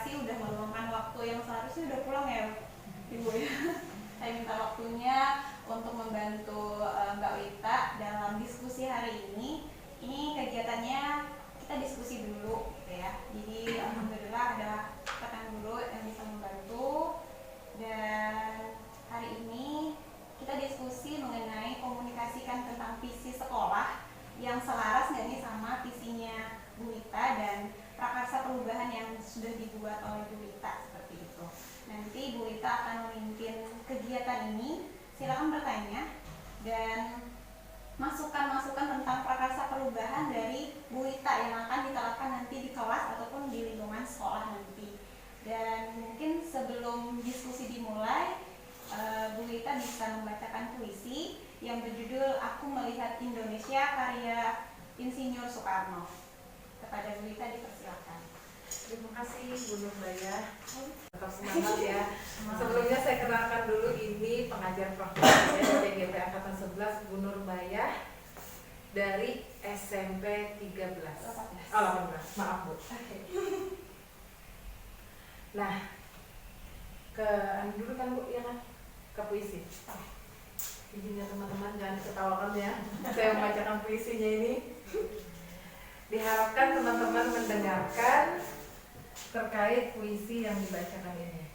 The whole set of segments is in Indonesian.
kasih udah meluangkan waktu yang seharusnya udah pulang ya Ibu ya. Saya minta waktunya untuk membantu Mbak Wita dalam diskusi hari ini. Ini kegiatannya kita diskusi dulu gitu ya. Jadi alhamdulillah ada rekan guru yang bisa membantu, dan hari ini kita diskusi mengenai komunikasikan tentang visi sekolah yang selaras nggak nih sama visinya Bu Wita dan prakarsa perubahan yang sudah dibuat oleh Bu Wita, seperti itu. Nanti Bu Wita akan memimpin kegiatan ini. Silakan bertanya dan masukan-masukan tentang prakarsa perubahan dari Bu Wita yang akan diterapkan nanti di kelas ataupun di lingkungan sekolah nanti. Dan mungkin sebelum diskusi dimulai, Bu Wita bisa membacakan puisi yang berjudul Aku Melihat Indonesia karya Insinyur Soekarno. Kepada Bu Wita dipersilakan. Terima kasih Bu Nurbaya. Tetap semangat ya. Sebelumnya saya kenalkan dulu, ini pengajar praktek TGP Angkatan 11 Bu Nurbaya dari SMP 13. 18. Maaf Bu. Nah, ke dulu kan Bu, ya kan? Ke puisi. Izinnya teman-teman jangan diketawakan ya. Saya membacakan puisinya ini. Diharapkan teman-teman mendengarkan terkait puisi yang dibacakan ini.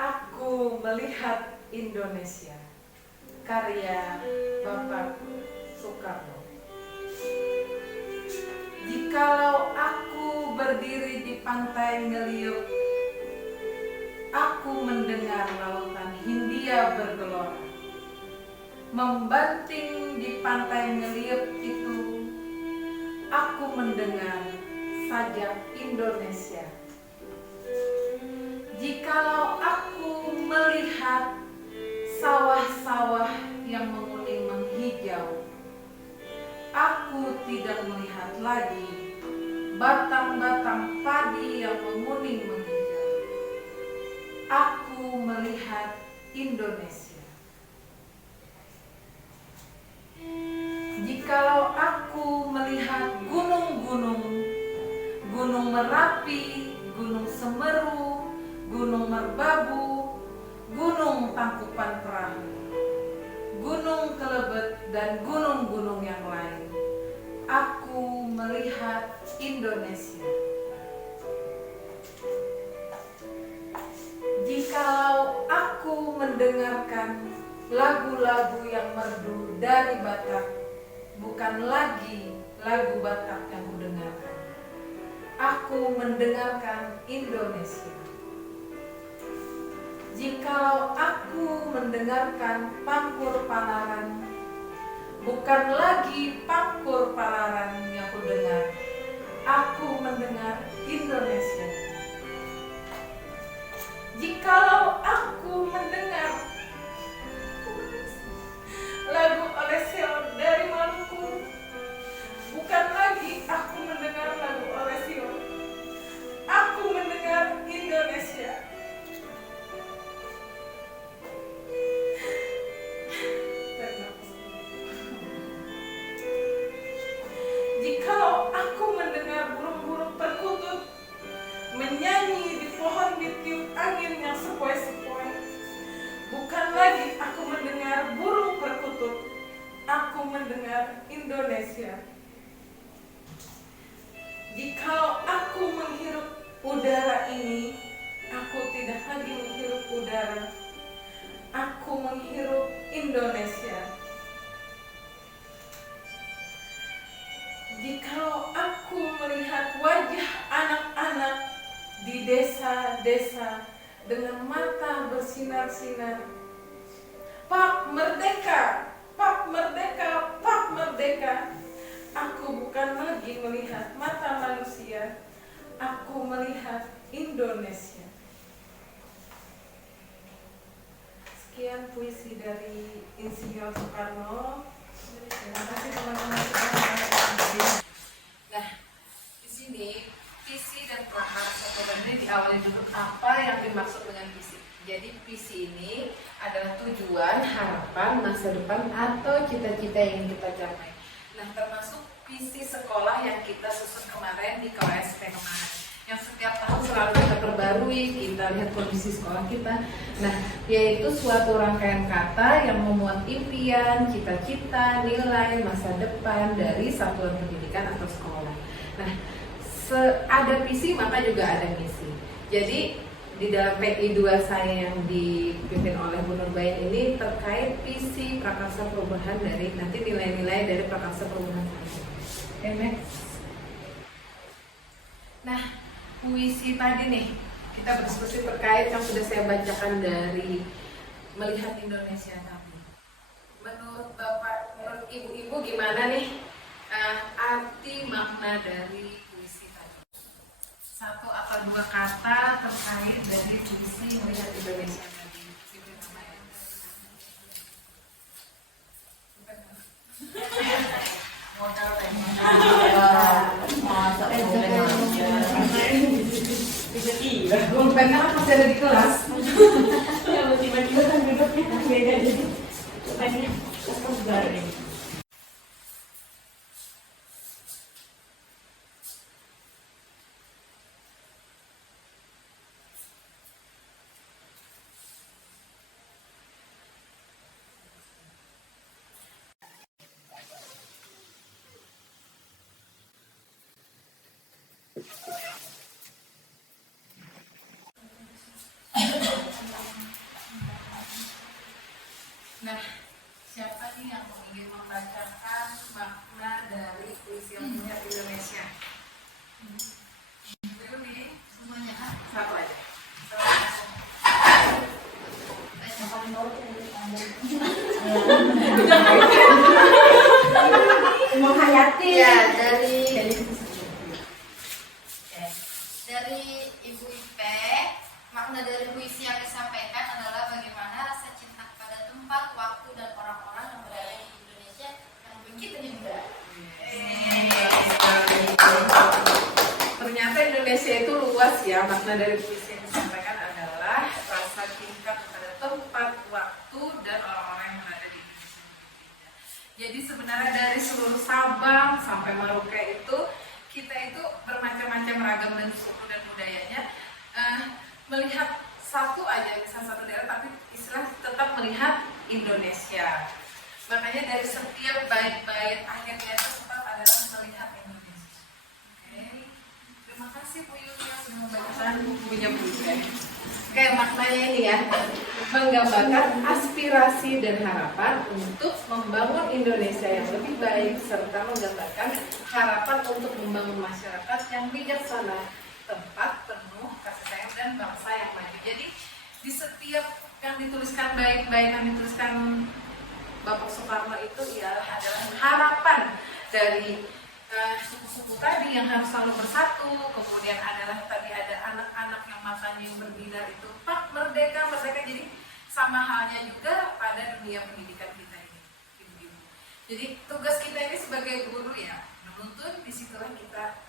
Aku melihat Indonesia, karya Bapak Soekarno. Jikalau aku berdiri di pantai Ngeliuk, aku mendengar lautan Hindia bergelora. Membanting di pantai Ngeliuk itu, aku mendengar sajak Indonesia. Jikalau aku melihat sawah-sawah yang menguning menghijau, aku tidak melihat lagi batang-batang padi yang menguning menghijau. Aku melihat Indonesia. Jikalau aku melihat gunung-gunung, Gunung Merapi, Gunung Semeru, Gunung Merbabu, Gunung Tangkupan Perahu, Gunung Kelebet, dan gunung-gunung yang lain, aku melihat Indonesia. Jikalau aku mendengarkan lagu-lagu yang merdu dari Batak, bukan lagi lagu Batak yang kudengarkan, aku mendengarkan Indonesia. Jikalau aku mendengarkan Pangkur Palaran, bukan lagi Pangkur Palaran yang kudengar, aku mendengar Indonesia. Jikalau aku mendengar lagu Olesio dari Maluku, bukan lagi aku mendengar lagu Olesio, aku mendengar Indonesia. Jikalau aku mendengar burung-burung perkutut menyanyi di pohon ditiup angin yang sepoi-sepoi, bukan lagi aku mendengar burung perkutut, aku mendengar Indonesia. Jikalau aku menghirup udara ini, aku tidak lagi menghirup udara, aku menghirup Indonesia. Jikalau aku melihat wajah anak-anak di desa-desa dengan mata bersinar-sinar, Pak Merdeka, Pak Merdeka, Pak Merdeka, aku bukan lagi melihat mata manusia, aku melihat Indonesia. Sekian puisi dari Insinyur Soekarno. Terima kasih teman-teman semua. Nah, di sini visi dan prakarsa ini diawali dulu apa yang dimaksud dengan visi. Jadi visi ini adalah tujuan, harapan, masa depan atau cita-cita yang ingin kita capai. Nah, termasuk visi sekolah yang kita susun kemarin di KWSP kemarin. Yang setiap tahun selalu kita perbarui, kita lihat kondisi sekolah kita. Nah, yaitu suatu rangkaian kata yang memuat impian, cita-cita, nilai, masa depan dari satuan pendidikan atau sekolah. Nah, ada visi maka juga ada misi. Jadi di dalam PI 2 saya yang dipimpin oleh Bu Nurbayan ini terkait visi Prakarsa Perubahan dari nanti nilai-nilai dari Prakarsa Perubahan saya. Oke, next. Nah, puisi tadi nih kita berdiskusi terkait yang sudah saya bacakan dari Melihat Indonesia tadi. Menurut Bapak, menurut Ibu-ibu gimana nih arti makna dari puisi tadi? Satu atau dua kata terkait dari puisi Melihat Indonesia tadi. Pulpennya kan masih ada di kelas. Tiba-tiba kan duduknya beda jadi pulpennya tetap garing. Nah, siapa nih yang ingin membacakan makna dari puisi Melihat Indonesia? Dulu nih, semuanya satu aja. Menghayati Ya, dari Ibu Ipe, makna dari puisi yang disampaikan adalah bagaimana rasa cinta kepada tempat, waktu, dan orang-orang yang berada di Indonesia yang begitu indah. Ternyata Indonesia itu luas ya. Makna dari puisi yang disampaikan adalah rasa cinta kepada tempat, waktu, dan orang-orang yang berada di Indonesia. Jadi sebenarnya dari seluruh Sabang sampai Merauke itu kita itu bermacam-macam ragam dan suku dan budayanya. Melihat satu aja, misal satu daerah, tapi istilah tetap melihat Indonesia. Makanya dari setiap bait-bait akhirnya itu tetap adalah melihat Indonesia. Oke, terima kasih Bu Yulia sudah membacakan bukunya Bu Yulia. Oke, maknanya ini ya, menggambarkan aspirasi dan harapan untuk membangun Indonesia yang lebih baik serta menggambarkan harapan untuk membangun masyarakat yang bijaksana, tempat penuh kasih sayang dan bangsa yang maju. Jadi di setiap yang dituliskan bait-bait yang dituliskan Bapak Soekarno itu adalah harapan dari suku-suku tadi yang harus selalu bersatu. Kemudian adalah tadi ada anak-anak yang matanya yang berbinar itu Pak merdeka, merdeka. Jadi sama halnya juga pada dunia pendidikan kita ini. Jadi tugas kita ini sebagai guru ya menuntun, disitulah kita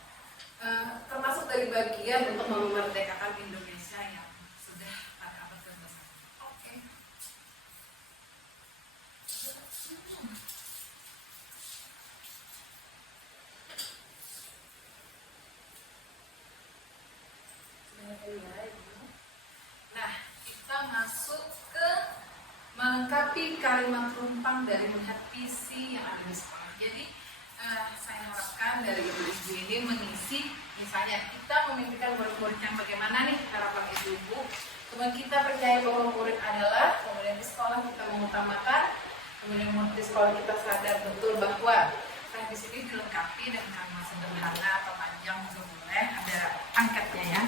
termasuk dari bagian untuk memerdekakan Indonesia yang sudah pada abad ke-21. Oke. Nah, kita masuk ke melengkapi kalimat rumpang dari melihat visi yang ada di sekolah. Jadi saya harapkan dari ibu-ibu ini mengisi, misalnya kita memimpikan murid-murid yang bagaimana nih harapan ibu-ibu. Kemudian kita percaya bahwa murid adalah, kemudian di sekolah kita mengutamakan, kemudian murid di sekolah kita sadar betul bahwa di sini dilengkapi dengan kalimat sederhana atau panjang juga boleh, ada angkatnya ya.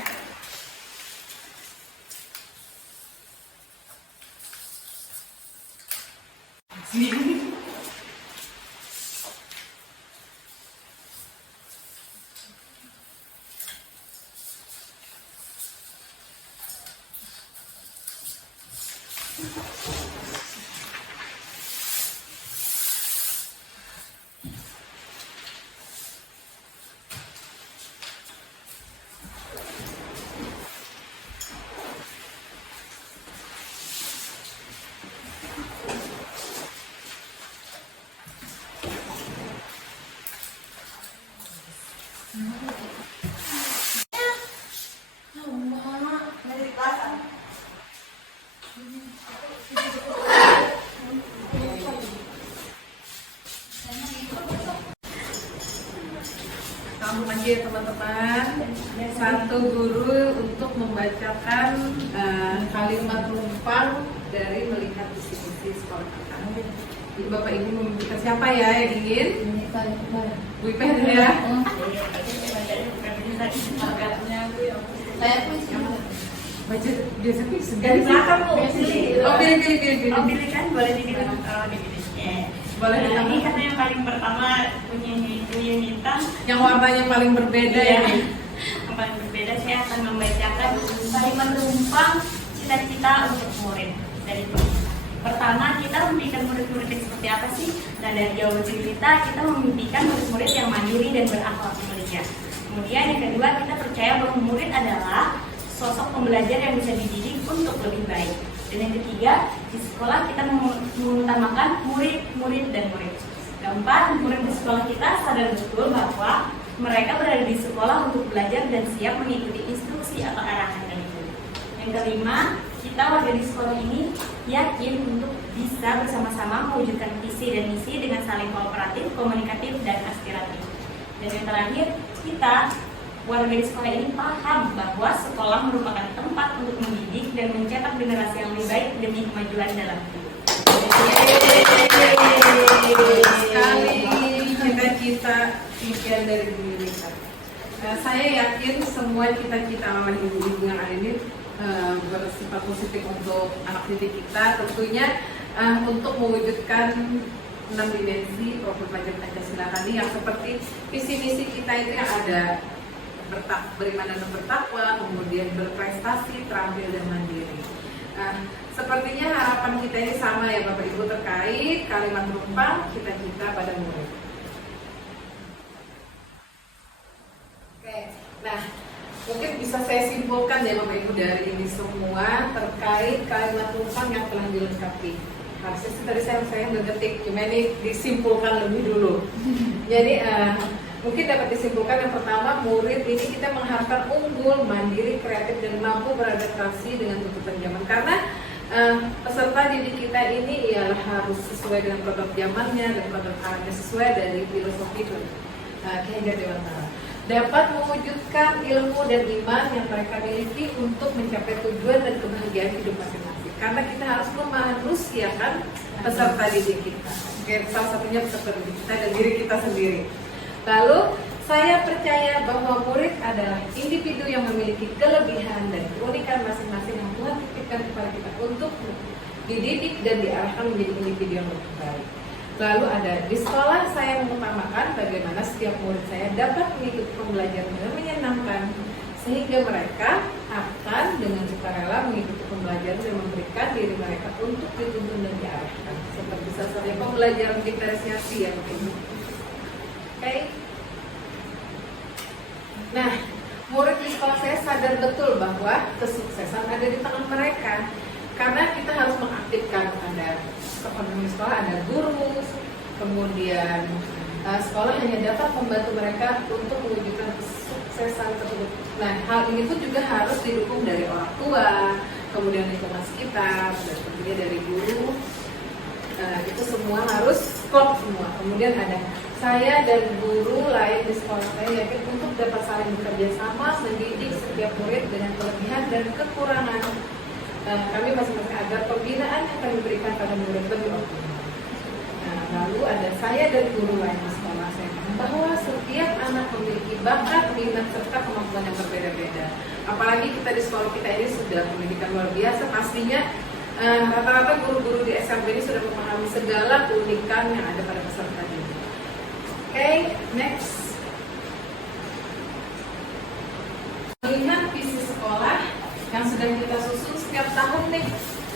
Sambung lagi ya teman-teman. Satu guru untuk membacakan kalimat rumpang dari melihat visi-misi sekolah kita. Jadi Bapak Ibu memimpikan siapa ya yang ingin? Bu Ipen ya. Saya puisi. Baca biasa sih Dari segan. belakang Bu. Oh pilih. Oh, pilih kan boleh dipilih. Oh, dipilih. Boleh Nah, ditambah. ini karena yang paling pertama punya bintang. Yang warnanya paling berbeda Iya. ini. Yang paling berbeda saya akan membacakan kalimat rumpang cita-cita untuk murid dari pertama kita memimpikan murid-murid yang seperti apa sih? Nah dari jawaban kita memimpikan murid-murid yang mandiri dan berakhlak mulia. Kemudian yang kedua kita percaya bahwa murid adalah sosok pembelajar yang bisa dididik untuk lebih baik. Dan yang ketiga di sekolah kita mengutamakan murid dan murid. Keempat, murid di sekolah kita sadar betul bahwa mereka berada di sekolah untuk belajar dan siap mengikuti instruksi atau arahan dari guru. Yang kelima, kita warga di sekolah ini yakin untuk bisa bersama-sama mewujudkan visi dan misi dengan saling kooperatif, komunikatif, dan aspiratif. Dan yang terakhir, kita warga di sekolah ini paham bahwa sekolah merupakan tempat untuk mendidik dan mencetak generasi yang lebih baik demi kemajuan dalam hidup. Sekali cita-cita impian dari Bu Yulisa. Saya yakin semua cita-cita oleh ibu-ibu yang ada ini bersifat positif untuk anak didik kita, tentunya untuk mewujudkan 6 dimensi profil pelajar Pancasila tadi yang seperti visi misi kita itu yang ada beriman dan bertakwa, kemudian berprestasi, terampil dan mandiri. Sepertinya harapan kita ini sama ya Bapak Ibu terkait kalimat rumpang cita-cita pada murid. Oke, nah mungkin bisa saya simpulkan ya Bapak Ibu dari ini semua terkait kalimat rumpang yang telah dilengkapi. Harusnya sih tadi saya berdetik, cuma ini disimpulkan lebih dulu. Jadi mungkin dapat disimpulkan yang pertama, murid ini kita mengharapkan unggul, mandiri, kreatif, dan mampu beradaptasi dengan tuntutan zaman. Karena peserta didik kita ini ialah harus sesuai dengan produk zamannya dan produk alatnya sesuai dari filosofi Ki Hajar Dewantara. Dapat mewujudkan ilmu dan iman yang mereka miliki untuk mencapai tujuan dan kebahagiaan hidup masing-masing. Karena kita harus memanusiakan peserta didik kita. Oke, salah satunya peserta didik kita dan diri kita sendiri. Lalu, saya percaya bahwa murid adalah individu yang memiliki kelebihan dan keunikan masing-masing yang Tuhan titipkan kepada kita untuk dididik dan diarahkan menjadi individu yang lebih baik. Lalu ada di sekolah saya mengutamakan bagaimana setiap murid saya dapat mengikuti pembelajaran dengan menyenangkan sehingga mereka akan dengan sukarela mengikuti pembelajaran dan memberikan diri mereka untuk dituntun dan diarahkan seperti salah pembelajaran diferensiasi ya begini. Oke. Nah, murid di sekolah saya sadar betul bahwa kesuksesan ada di tangan mereka karena kita harus mengaktifkan ada ekonomi sekolah, ada guru, kemudian sekolah hanya dapat membantu mereka untuk mewujudkan kesuksesan tersebut. Nah, hal ini pun juga harus didukung dari orang tua, kemudian lingkungan sekitar, dan tentunya dari guru. Itu semua harus klop semua. Kemudian ada saya dan guru lain di sekolah saya yakin untuk dapat saling bekerja sama, mendidik setiap murid dengan kelebihan dan kekurangan kami masing-masing agar pembinaan yang kami berikan pada murid lebih optimal. Nah, lalu ada saya dan guru lain di sekolah saya bahwa setiap anak memiliki bakat, minat serta kemampuan yang berbeda-beda. Apalagi kita di sekolah kita ini sudah pendidikan luar biasa, pastinya rata-rata guru-guru di SMP ini sudah memahami segala keunikan yang ada pada peserta didik. Oke, next. Melihat visi sekolah yang sedang kita susun setiap tahun nih,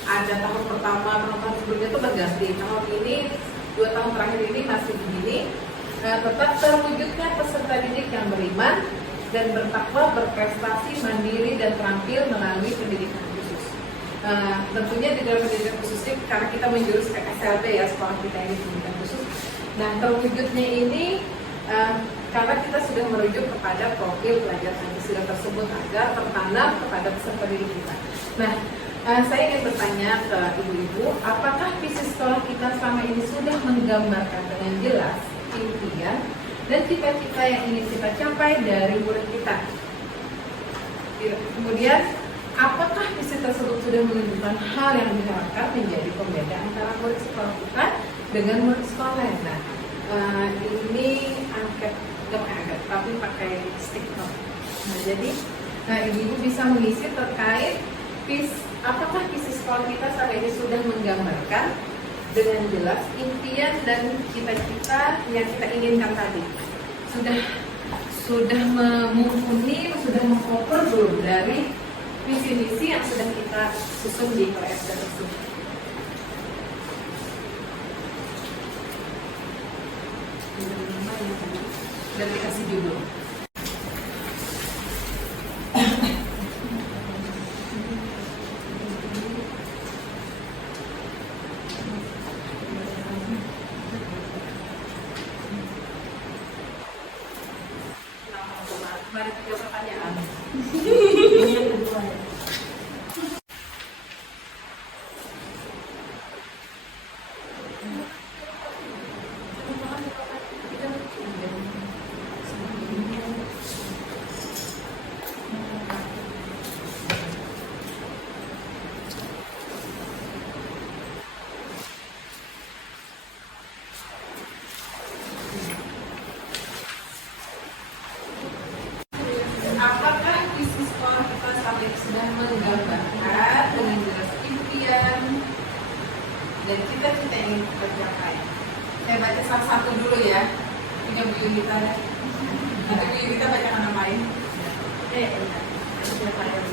ada tahun pertama, tahun sebelumnya itu berganti. Tahun ini, 2 tahun terakhir ini masih begini. Tetap terwujudnya peserta didik yang beriman dan bertakwa, berprestasi, mandiri dan terampil melalui pendidikan khusus. Tentunya di dalam pendidikan khusus ini karena kita menjurus ke SLT ya, sekolah kita ini pendidikan khusus. Nah, terwujudnya ini karena kita sudah merujuk kepada profil pelajar Pancasila tersebut agar tertanam kepada peserta didik kita. Nah, Saya ingin bertanya ke ibu-ibu, apakah visi sekolah kita selama ini sudah menggambarkan dengan jelas impian dan cita-cita yang ingin kita capai dari murid kita? Kemudian, apakah visi tersebut sudah menunjukkan hal yang diharapkan menjadi pembeda antara murid sekolah kita dengan murid sekolah lain? Nah, ini angket, tapi pakai stick note. Nah, jadi, ibu bisa mengisi terkait apakah visi sekolah kita saat ini sudah menggambarkan dengan jelas impian dan cita-cita yang kita inginkan tadi. Sudah mumpuni, sudah mengcover belum dari visi misi yang sudah kita susun di PSK tersebut. Dan dikasih judul. Mari kita pertanyaan. Apakah visi sekolah kita saat ini sudah menggambarkan dengan jelas impian dan cita-cita yang ingin kita capai? Saya baca satu-satu dulu ya. Ini Bu Yunita ya. Nanti Bu Yunita baca nama lain. Siapa yang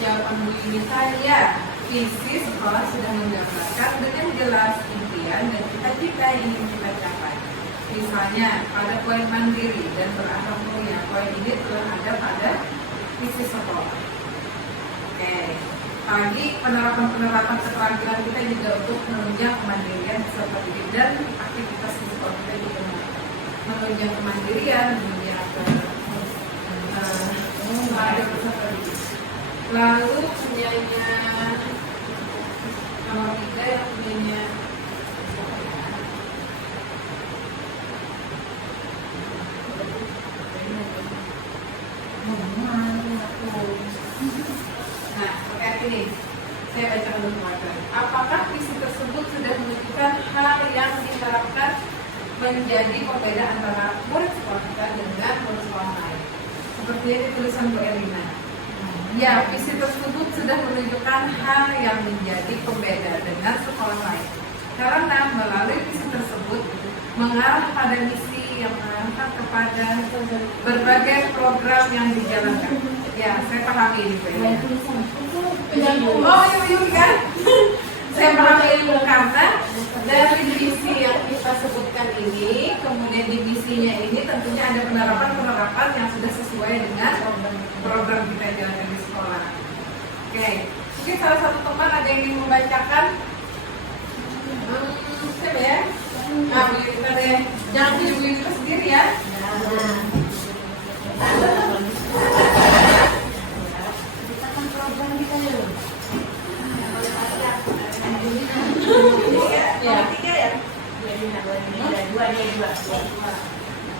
jawaban Bu Yunita ya. Visi sekolah sudah menggambarkan dengan jelas impian dan cita-cita yang ingin kita capai. Misalnya pada poin mandiri dan berakhlak mulia, poin ini telah ada pada visi sekolah. Oke, lagi penerapan keterampilan kita juga untuk menunjang kemandirian peserta didik dan aktivitas di sekolah kita juga menunjang kemandirian, menunjang ada peserta didik. Lalu punyanya nomor 3 yang punyanya nah, terkait ini saya bacakan dulu materi. Apakah visi tersebut sudah menunjukkan hal yang diharapkan menjadi pembeda antara murid sekolah kita dengan murid sekolah lain? Seperti ini tulisan Bu Elina. Ya, visi tersebut sudah menunjukkan hal yang menjadi pembeda dengan sekolah lain. Karena melalui visi tersebut mengarah pada misi yang mengarahkan kepada berbagai program yang dijalankan. Ya, saya pahami ini Bu. Oh, yuk kan? Saya pahami ini karena dari visi yang kita sebutkan ini, kemudian di visinya ini tentunya ada penerapan yang sudah sesuai dengan program kita jalankan di sekolah. Oke, mungkin salah satu teman ada yang ingin membacakan. Siapa ya? Nah, Bu Yunita deh. Jangan Bu Yunita sendiri ya. Dua.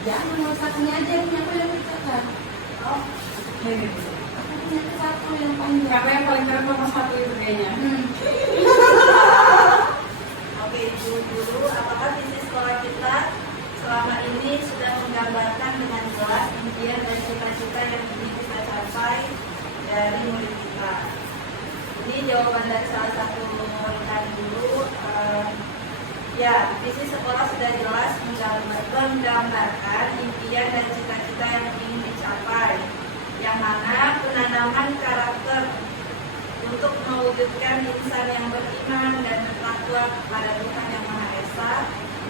Jangan mau satunya aja punya aku yang dicatat. Oh, ini. Aku punya satu yang panjang. Karena yang paling keren nomor 1 itu kayaknya. Oke, dulu apakah visi sekolah kita selama ini sudah menggambarkan dengan jelas impian dan cita-cita yang ingin kita capai dari murid kita? Ini jawaban dari salah satu murid kami dulu. Ya, visi sekolah sudah jelas menggambarkan impian dan cita-cita yang ingin dicapai, yang mana penanaman karakter untuk mewujudkan insan yang beriman dan bertakwa kepada Tuhan Yang Maha Esa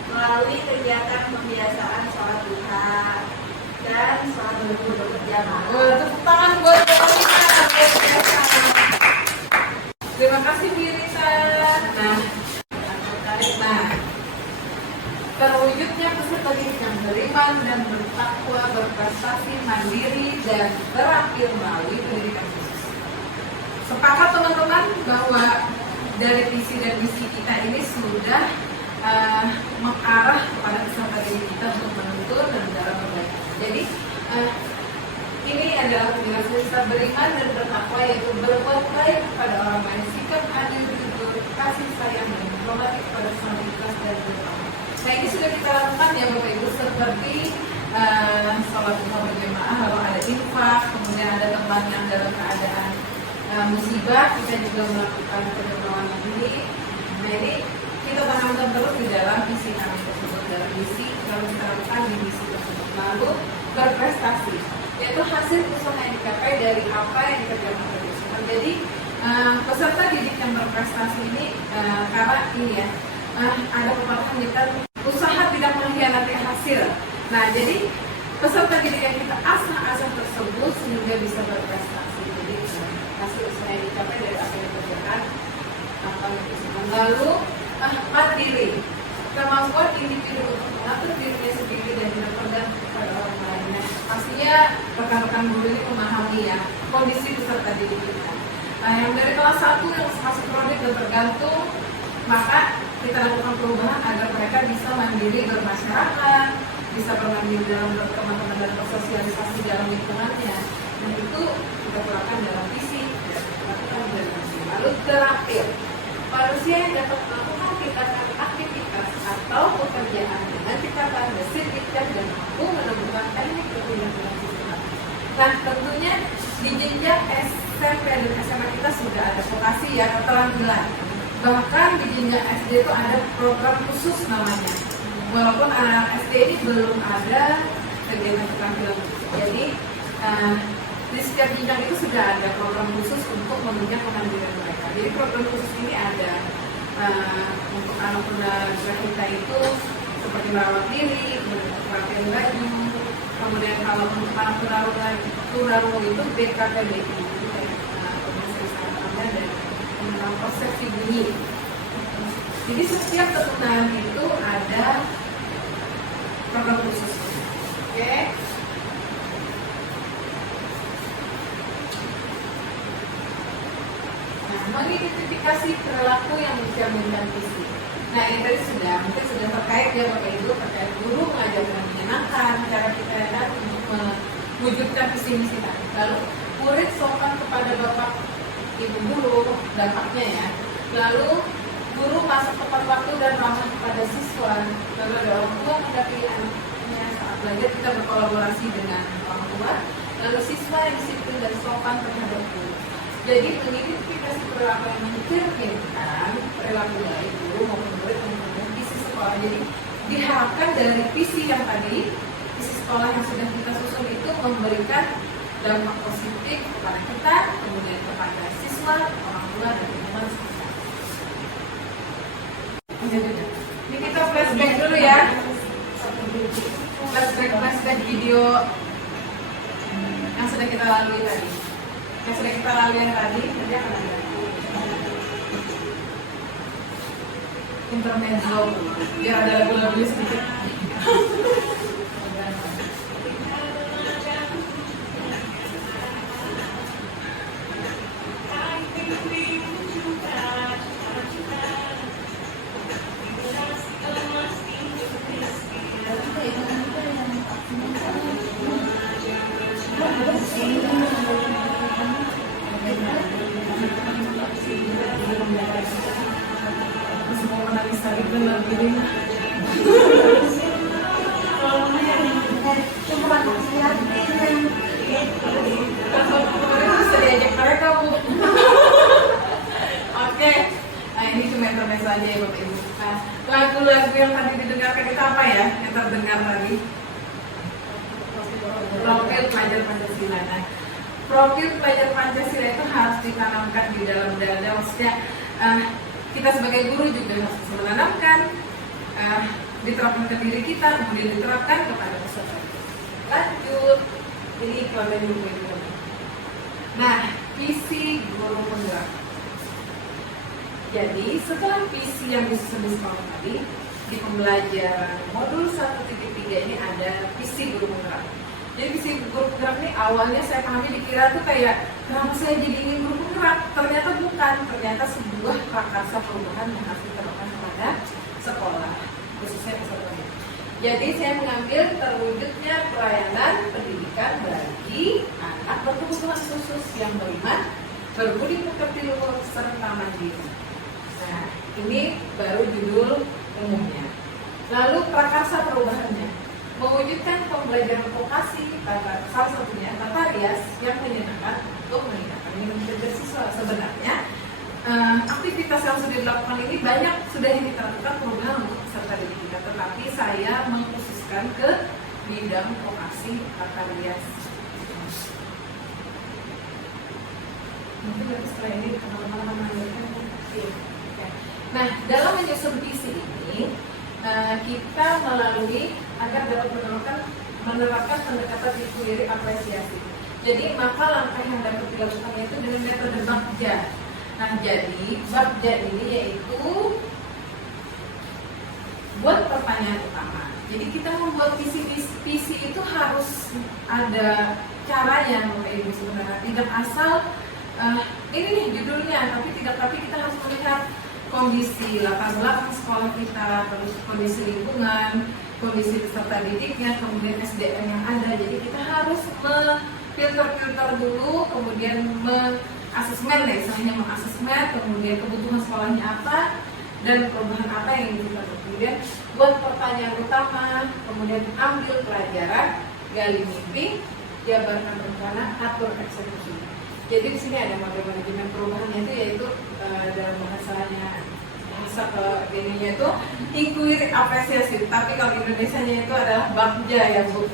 melalui kegiatan pembiasaan sholat duha dan sholat zuhur berjamaah. Tepuk tangan buat Bu Yunita. Terima kasih Bu Yunita. Nah, terwujudnya peserta didik yang beriman dan bertakwa, berprestasi, mandiri, terampil melalui pendidikan khusus. Sepakat teman-teman bahwa dari visi dan misi kita ini sudah mengarah kepada peserta didik kita untuk menuntun dan dalam kebaikan. Jadi ini adalah penjelasan kita beriman dan bertakwa, yaitu berbuat baik kepada orang lain, sikap adil, jujur, kasih sayang dan menghormati kepada sesama ikhlas dan bertakwa. Nah ini sudah kita lakukan ya Bapak Ibu, seperti sholat duha berjamaah, lalu ada infak, kemudian ada teman yang dalam keadaan musibah, kita juga melakukan perdermawanan ini. Nah ini kita tanamkan terus di dalam visi kami tersebut, dalam misi lalu kita lakukan di misi tersebut. Lalu berprestasi, yaitu hasil usaha yang dicapai dari apa yang dikerjakan oleh perusahaan. Jadi peserta didik yang berprestasi ini karena ini ya ada pepatah kita usaha tidak mengkhianati hasil. Nah jadi peserta didik yang kita asah tersebut sehingga bisa berprestasi. Jadi hasil usaha yang dicapai dari apa yang dikerjakan apa yang perusahaan. Lalu mandiri, kemampuan individu untuk mengatur dirinya sendiri dan tidak bergantung kepada orang lainnya. Pastinya rekan-rekan guru ini memahami ya kondisi peserta didik kita. Yang dari kelas 1 yang masih kronik dan tergantung, maka kita lakukan perubahan agar mereka bisa mandiri bermasyarakat, bisa bermandiri dalam berteman-teman dan bersosialisasi dalam lingkungannya. Dan itu kita terapkan dalam visi dan lakukan dalam misi. Lalu terakhir, manusia yang dapat melakukan tindakan aktivitas atau pekerjaan dengan tingkatan mesin bijak dan mampu menemukan teknik bertindak sistematis. Nah tentunya di jenjang SMP dan SMA kita sudah ada vokasi ya, keterampilan. Bahkan di jenjang SD itu ada program khusus namanya. Walaupun anak SD ini belum ada kegiatan keterampilan khusus. Jadi di setiap jenjang itu sudah ada program khusus untuk menunjang kemandirian mereka. Jadi program khusus ini ada untuk anak muda kita itu seperti merawat diri, merapikan baju, kemudian kalau untuk anak tunarungu itu BKKBI, itu kayak dan tentang persepsi bunyi. Jadi setiap keturunan itu ada program khusus. Oke. Mengidentifikasi perilaku yang mencerminkan visi. Nah ini tadi mungkin sudah terkait ya Bapak Ibu, terkait guru mengajar dengan menyenangkan, cara kita kan untuk mewujudkan visi misi tadi. Lalu murid sopan kepada Bapak Ibu guru, dampaknya ya. Lalu guru masuk tepat waktu dan ramah kepada siswa. Lalu ada orang tua mendampingi anaknya saat belajar, kita berkolaborasi dengan orang tua. Lalu siswa yang disiplin dan sopan terhadap guru. Jadi mengidentifikasi perilaku yang mencerminkan perilaku baik guru maupun murid untuk visi sekolah. Jadi diharapkan dari visi yang tadi, visi sekolah yang sudah kita susun itu memberikan dampak positif kepada kita, kemudian kepada siswa, orang tua dan lingkungan sekitar. Ini kita flashback dulu ya. Flashback video yang sudah kita lalui tadi. Yang sudah kita lalui tadi, nanti akan ada intermezzo, biar ada lagu-lagunya sedikit. Semua menangis tadi benar gini. Bisa diajak mereka Bu. Oke, nah ini cuma intermezzo aja ya Bapak Ibu. Nah, lagu-lagu yang tadi didengarkan itu apa ya? Yang terdengar tadi? Profil pelajar Pancasila. Nah, profil pelajar Pancasila itu harus ditanamkan di dalam dada. Maksudnya kita sebagai guru juga harus menanamkan, diterapkan ke diri kita, kemudian diterapkan kepada peserta. Lanjut, ini konten buku itu. Nah, visi guru penggerak. Jadi setelah visi yang disusun di sekolah tadi, di pembelajaran modul 1.3 ini ada visi guru penggerak. Jadi si guru penggerak ini awalnya saya pahami dikira tuh kayak kenapa saya jadi ingin guru penggerak, ternyata bukan, ternyata sebuah prakarsa perubahan yang harus diterapkan kepada sekolah, khususnya peserta didik. Jadi saya mengambil terwujudnya pelayanan pendidikan bagi anak berkebutuhan khusus yang beriman, berbudi pekerti luhur, serta mandiri. Nah, ini baru judul umumnya. Lalu prakarsa perubahannya, mewujudkan pembelajaran vokasi, salah satunya tata rias yang menyenangkan untuk meningkatkan minat bersiswa. Sebenarnya aktivitas yang sudah dilakukan ini banyak sudah yang kita lakukan perubahan untuk peserta didik kita, tetapi saya mengkhususkan ke bidang vokasi tata rias. Mungkin nanti setelah ini teman-teman menanyakan. Nah, dalam menyusun visi ini kita melalui agar dapat menerapkan pendekatan inquiry apresiasi. Jadi maka langkah yang dapat dilakukan itu dengan metode Bagja. Nah, jadi Bagja ini yaitu buat pertanyaan utama. Jadi kita membuat visi itu harus ada caranya, Bapak Ibu, sebenarnya tidak asal ini nih judulnya, tapi kita harus melihat kondisi latar belakang sekolah kita, terus kondisi lingkungan, kondisi peserta didiknya, kemudian SDM yang ada. Jadi kita harus filter dulu, kemudian mengasesmen, istilahnya mengasesmen, kemudian kebutuhan sekolahnya apa dan perubahan apa yang ingin kita lakukan. Kemudian buat pertanyaan utama, kemudian ambil pelajaran, gali mimpi, jabarkan rencana, atur eksekusi. Jadi di sini ada model manajemen perubahannya itu yaitu dalam bahasanya bahasa ininya itu inquiry apresiasi, tapi kalau Indonesianya itu adalah Bagja ya Bu.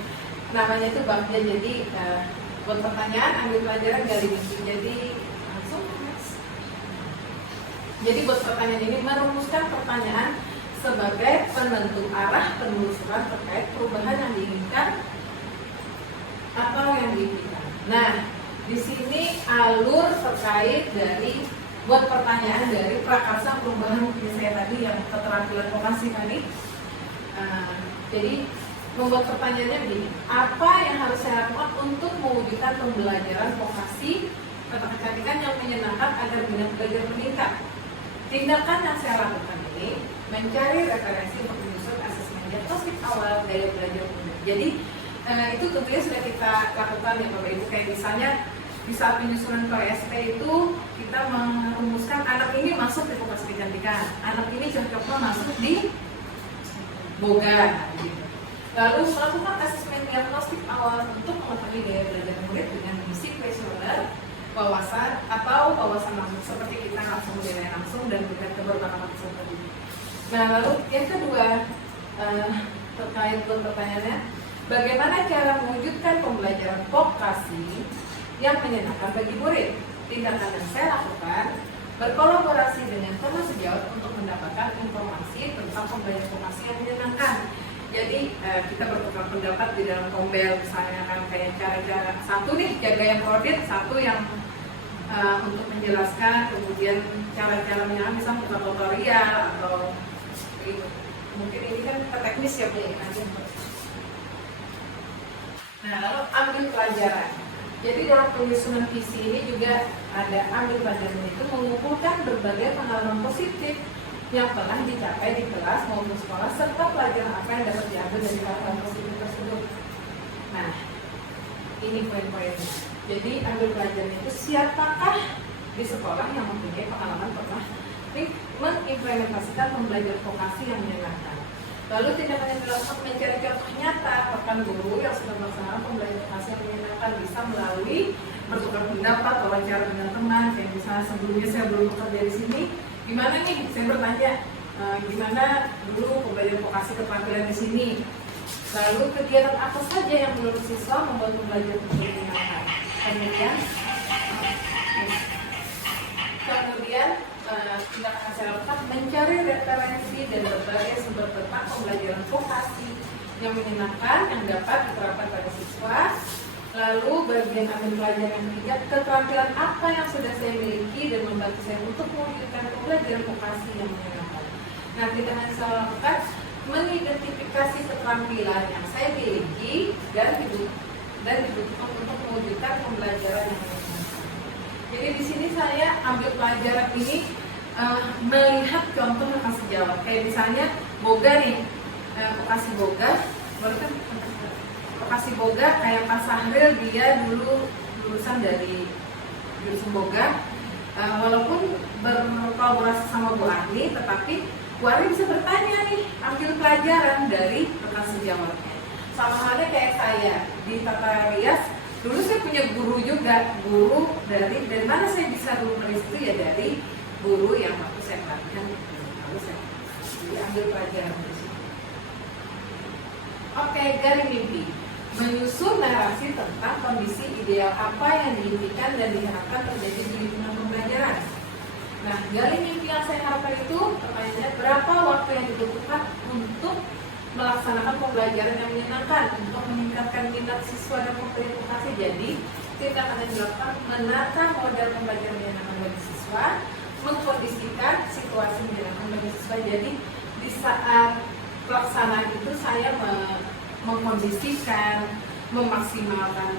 Namanya itu Bagja. Jadi buat pertanyaan, ambil pelajaran, gali mimpi. Jadi langsung next. Jadi buat pertanyaan ini merumuskan pertanyaan sebagai penentu arah penelusuran terkait perubahan yang diinginkan atau yang diinginkan. Nah, di sini alur terkait dari buat pertanyaan dari prakarsa perubahan saya tadi yang keterampilan vokasi tadi. Jadi membuat pertanyaannya begini, apa yang harus saya lakukan untuk mewujudkan pembelajaran vokasi atau kecantikan yang menyenangkan agar minat belajar meningkat? Tindakan yang saya lakukan ini mencari referensi untuk menyusun asesmen diagnostik awal gaya belajar murid. Jadi itu tentunya sudah kita lakukan ya Bapak Ibu, kayak misalnya di saat penyusunan PSP itu kita merumuskan anak ini masuk di vokasi kecantikan, anak ini cocoknya masuk di boga. Lalu melakukan asesmen diagnostik awal untuk mengetahui gaya belajar murid dengan mengisi kuesioner wawasan atau wawasan langsung seperti kita langsung menilai langsung dan melihat keberagaman peserta didik. Nah, lalu yang kedua terkait pertanyaannya, bagaimana cara mewujudkan pembelajaran vokasi yang menyenangkan bagi murid? Tindakan yang saya lakukan berkolaborasi dengan teman sejawat untuk mendapatkan informasi tentang pembelajaran vokasi yang menyenangkan. Jadi kita bertukar pendapat di dalam tombel, misalnya kan kayak cara-cara satu nih jaga yang koordinat, satu yang untuk menjelaskan, kemudian cara-cara menyenangkan misalnya buka tutorial atau gitu. Mungkin ini kan teknis ya Bu. Nah, lalu ambil pelajaran. Jadi dalam penyusunan visi ini juga ada ambil pelajaran, itu mengumpulkan berbagai pengalaman positif yang telah dicapai di kelas maupun sekolah serta pelajaran apa yang dapat diambil dari pengalaman positif tersebut. Nah, ini poin-poinnya. Jadi ambil pelajaran itu siapakah di sekolah yang mempunyai pengalaman pernah mengimplementasikan pembelajaran vokasi yang menyenangkan. Lalu tindakan yang dilakukan mencari contoh nyata rekan guru yang sudah melaksanakan pembelajaran vokasi yang menyenangkan bisa melalui bertukar pendapat, wawancara dengan teman. Kayak misalnya sebelumnya saya belum bekerja di sini, gimana nih? Saya bertanya gimana dulu pembelajaran vokasi keterampilan di sini. Lalu kegiatan apa saja yang menurut siswa membuat pembelajaran menyenangkan. Kemudian tindakan yang saya lakukan mencari referensi dan berbagai sumber tentang pembelajaran vokasi yang menyenangkan yang dapat diterapkan pada siswa. Lalu bagian ambil pelajaran yang ketiga, keterampilan apa yang sudah saya miliki dan membantu saya untuk mewujudkan pembelajaran vokasi yang menyenangkan. Nah, tindakan yang saya lakukan mengidentifikasi keterampilan yang saya miliki dan dan dibutuhkan untuk mewujudkan pembelajaran yang menyenangkan. Jadi di sini saya ambil pelajaran ini melihat contoh rekan sejawat. Kayak misalnya boga nih, vokasi boga, baru kan vokasi boga kayak Pak Sahril, dia dulu lulusan dari jurusan boga. Walaupun berkolaborasi sama Bu Ani, tetapi Bu Ani bisa bertanya nih, ambil pelajaran dari rekan sejawatnya. Sama halnya kayak saya di Tata Rias, dulu saya punya guru juga, guru dari mana saya bisa dulu menulis itu ya dari guru yang waktu saya pelatihan, lalu saya ambil pelajaran dari situ. Oke, garis mimpi. Menyusun narasi tentang kondisi ideal apa yang diimpikan dan diharapkan terjadi di lingkungan pembelajaran. Nah, dari mimpi yang saya harapkan itu, pertanyaannya berapa waktu yang dibutuhkan untuk melaksanakan pembelajaran yang menyenangkan, untuk meningkatkan minat siswa dan pemberi edukasi. Jadi, tindakan yang dilakukan menata model pembelajaran menyenangkan bagi siswa, mengkondisikan situasi menyenangkan bagi siswa. Jadi, di saat pelaksanaan itu saya mengkondisikan, memaksimalkan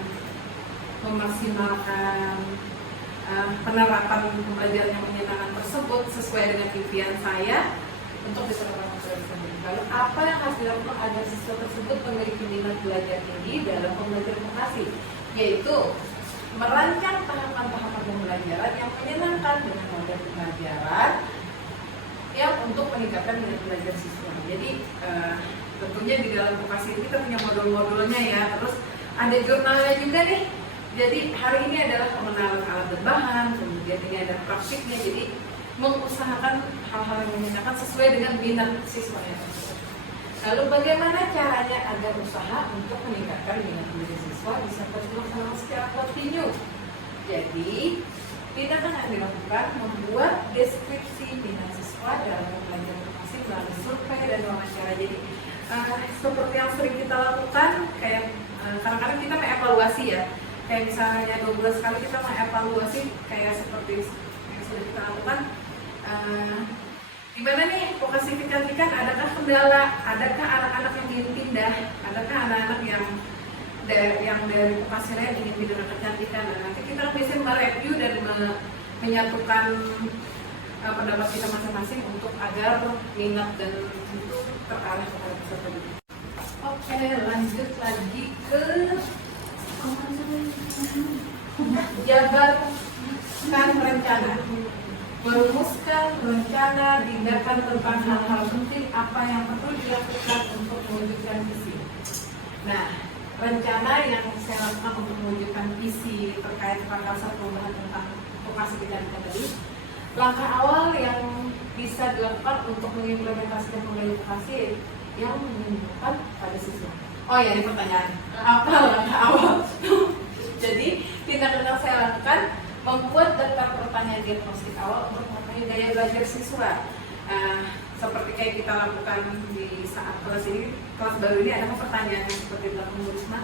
penerapan pembelajaran yang menyenangkan tersebut sesuai dengan impian saya untuk diterapkan pembelajaran. Lalu apa yang harus dilakukan agar siswa tersebut memiliki minat belajar tinggi dalam pembelajaran vokasi, yaitu merancang tahapan-tahapan pembelajaran yang menyenangkan dengan model pembelajaran yang untuk meningkatkan minat belajar siswa. Jadi tentunya di dalam vokasi ini kita punya modul-modulnya ya, terus ada jurnalnya juga nih. Jadi hari ini adalah pengenalan alat dan bahan, kemudian ini ada praktiknya. Jadi mengusahakan hal-hal yang menyenangkan sesuai dengan minat siswanya. Lalu bagaimana caranya agar usaha untuk meningkatkan minat belajar siswa bisa terus dilaksanakan secara kontinu? Jadi tindakan yang dilakukan membuat deskripsi minat siswa dalam pembelajaran vokasi melalui survei dan wawancara. Jadi seperti yang sering kita lakukan, kayak kadang-kadang kita mengevaluasi ya, kayak misalnya 2 bulan sekali kita mengevaluasi kayak seperti yang sudah kita lakukan. Gimana nih vokasi kecantikan, adakah kendala, adakah anak-anak yang ingin pindah, adakah anak-anak yang dari vokasi lain ingin pindah ke kecantikan. Nah, nanti kita bisa mereview dan menyatukan pendapat kita masing-masing untuk agar minat dan itu terarah kepada peserta didik. Oke, lanjut lagi ke jabarkan rencana. Merumuskan rencana tindakan tentang hal-hal penting apa yang perlu dilakukan untuk mewujudkan visi. Nah, rencana yang saya lakukan untuk mewujudkan visi terkait pasal perubahan tentang vokasi kecantikan tadi, langkah awal yang bisa dilakukan untuk mengimplementasikan pembelajaran vokasi yang menunjukkan pada siswa. Oh ya, ini pertanyaan. Apa langkah awal? Jadi, tindakan yang saya lakukan membuat daftar pertanyaan diagnostik awal untuk mengetahui gaya belajar siswa. Seperti kayak kita lakukan di saat kelas ini, kelas baru ini ada pertanyaan seperti dilakukan Bu Risma.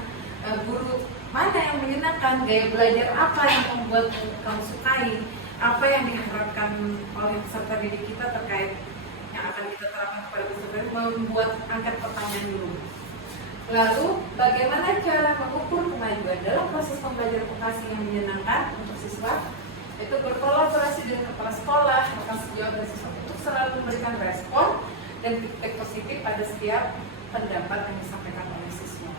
Guru mana yang menyenangkan, gaya belajar apa yang membuat kamu sukai, apa yang diharapkan oleh peserta didik kita terkait yang akan kita terapkan kepada peserta didik, membuat angkat pertanyaan dulu. Lalu, bagaimana cara mengukur kemajuan dalam proses pembelajaran vokasi yang menyenangkan untuk siswa? Itu berkolaborasi dengan kepala sekolah, rekan sejawat dan siswa untuk selalu memberikan respon dan feedback positif pada setiap pendapat yang disampaikan oleh siswa.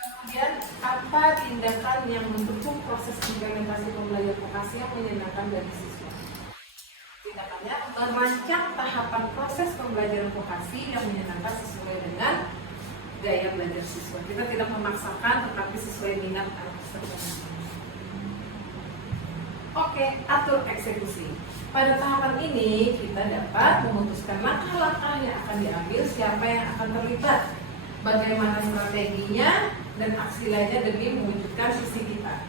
Kemudian, apa tindakan yang mendukung proses implementasi pembelajaran vokasi yang menyenangkan bagi siswa? Tindakannya merancang tahapan proses pembelajaran vokasi yang menyenangkan sesuai dengan gaya belajar siswa. Kita tidak memaksakan, tetapi sesuai minat dan peserta. Oke, atur eksekusi. Pada tahapan ini kita dapat memutuskan langkah-langkah yang akan diambil, siapa yang akan terlibat, bagaimana strateginya, dan aksi lainnya demi mewujudkan visi kita.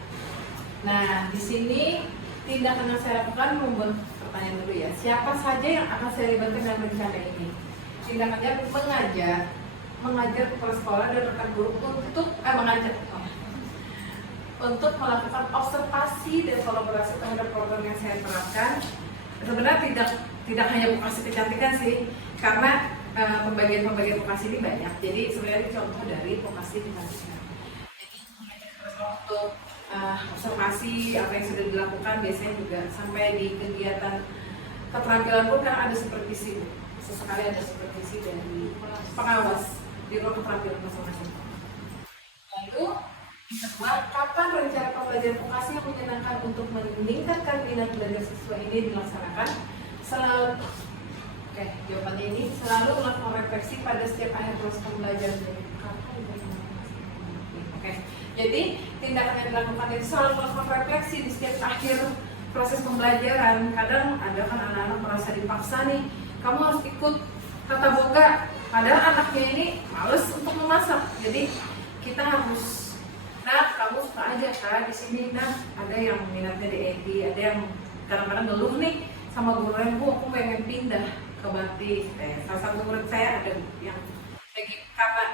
Nah, di sini tindakan yang saya lakukan membuat pertanyaan dulu ya. Siapa saja yang akan saya libatkan dalam rencana ini? Tindakannya mengajar kepala sekolah dan rekan guru untuk melakukan observasi dan kolaborasi terhadap program yang saya terapkan. Sebenarnya tidak hanya vokasi kecantikan sih, karena pembagian vokasi ini banyak. Jadi sebenarnya contoh dari vokasi kecantikan. observasi apa yang sudah dilakukan, biasanya juga sampai di kegiatan keterampilan pun kan ada supervisi, sesekali ada supervisi dari pengawas di ruang keterampilan masing-masing. Lalu yang kedua, kapan rencana pembelajaran vokasi yang menyenangkan untuk meningkatkan minat belajar siswa ini dilaksanakan? Selalu, jawabannya ini selalu melakukan refleksi pada setiap akhir proses pembelajaran. Jadi tindakan yang dilakukan itu selalu melakukan refleksi di setiap akhir proses pembelajaran. Kadang ada kan anak-anak merasa dipaksa nih, kamu harus ikut tata boga, padahal anaknya ini males untuk memasak. Jadi kita harus, nah kamu suka aja kan di sini, nah ada yang minatnya di IT, ada yang kadang-kadang ngeluh nih sama gurunya, bu aku pengen pindah ke batik. Salah satu murid saya ada yang lagi, karena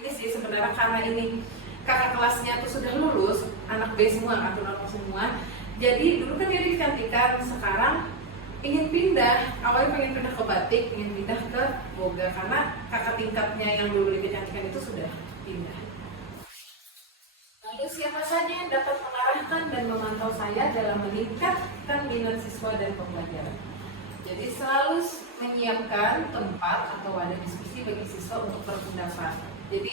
ini sih sebenarnya karena ini kakak kelasnya tuh sudah lulus, anak B semua, anak semua. Jadi dulu kan dia dicantikan, sekarang ingin pindah, awalnya pengen pindah ke batik, ingin pindah ke boga karena kakak tingkatnya yang dulu dicantikan itu sudah pindah. Lalu siapa saja yang dapat mengarahkan dan memantau saya dalam meningkatkan minat siswa dan pembelajaran? Jadi selalu menyiapkan tempat atau wadah diskusi bagi siswa untuk berpendapat. Jadi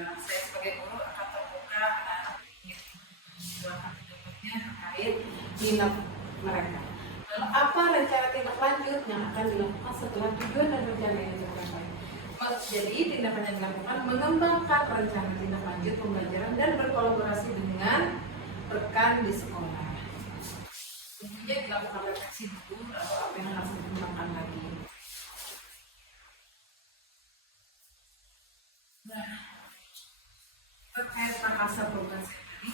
saya sebagai guru akan terbuka anak-anak ingin menjelaskan pendapatnya terkait minat mereka. Lalu apa rencana tindak lanjut yang akan dilakukan setelah tujuan dan rencana yang dicapai? Jadi tindakan yang dilakukan mengembangkan rencana tindak lanjut pembelajaran dan berkolaborasi dengan rekan di sekolah. Tentunya dilakukan refleksi dulu atau apa yang harus dikembangkan lagi. Nah, terkait prakarsa perubahan ini,